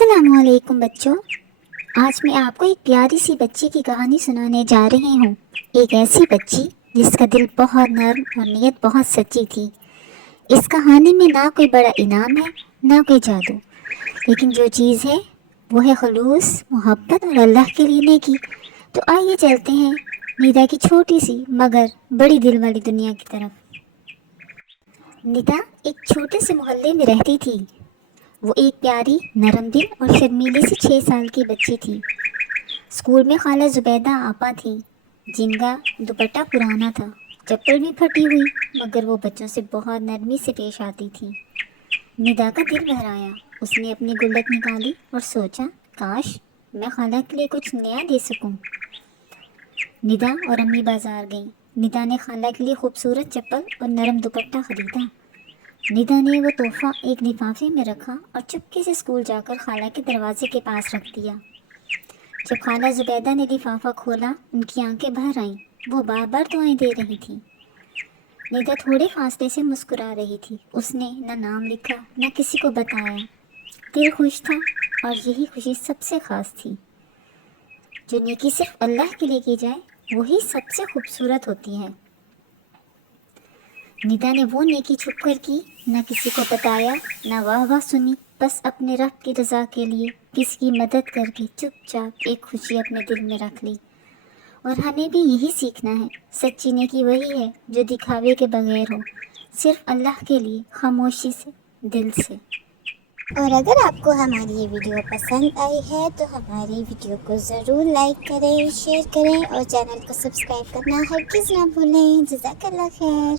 السلام علیکم بچوں، آج میں آپ کو ایک پیاری سی بچی کی کہانی سنانے جا رہی ہوں۔ ایک ایسی بچی جس کا دل بہت نرم اور نیت بہت سچی تھی۔ اس کہانی میں نہ کوئی بڑا انعام ہے نہ کوئی جادو، لیکن جو چیز ہے وہ ہے خلوص، محبت اور اللہ کے لیے نیکی۔ تو آئیے چلتے ہیں ندا کی چھوٹی سی مگر بڑی دل والی دنیا کی طرف۔ ندا ایک چھوٹے سے محلے میں رہتی تھی۔ وہ ایک پیاری، نرم دل اور شرمیلی سی 6 سال کی بچی تھی۔ اسکول میں خالہ زبیدہ آپا تھی جن کا دوپٹہ پرانا تھا، چپل بھی پھٹی ہوئی، مگر وہ بچوں سے بہت نرمی سے پیش آتی تھی۔ ندا کا دل بھر آیا۔ اس نے اپنی گلک نکالی اور سوچا، کاش میں خالہ کے لیے کچھ نیا دے سکوں۔ ندا اور امی بازار گئیں۔ ندا نے خالہ کے لیے خوبصورت چپل اور نرم دوپٹہ خریدا۔ ندا نے وہ تحفہ ایک لفافے میں رکھا اور چپکے سے اسکول جا کر خالہ کے دروازے کے پاس رکھ دیا۔ جب خالہ زبیدہ نے لفافہ کھولا، ان کی آنکھیں بھر آئیں۔ وہ بار بار دعائیں دے رہی تھی۔ ندا تھوڑے فاصلے سے مسکرا رہی تھی۔ اس نے نہ نام لکھا نہ کسی کو بتایا۔ دل خوش تھا، اور یہی خوشی سب سے خاص تھی۔ جو نیکی صرف اللہ کے لیے کی جائے وہی سب سے خوبصورت ہوتی ہے۔ ندا نے وہ نیکی چھپ کر کی، نہ کسی کو بتایا، نہ واہ واہ سنی، بس اپنے رب کی رضا کے لیے کسی کی مدد کر کے چپ چاپ ایک خوشی اپنے دل میں رکھ لی۔ اور ہمیں بھی یہی سیکھنا ہے۔ سچی نیکی وہی ہے جو دکھاوے کے بغیر ہو، صرف اللہ کے لیے، خاموشی سے، دل سے۔ اور اگر آپ کو ہماری یہ ویڈیو پسند آئی ہے تو ہماری ویڈیو کو ضرور لائک کریں، شیئر کریں اور چینل کو سبسکرائب کرنا ہرگز نہ بھولیں۔ جزاک اللہ خیر۔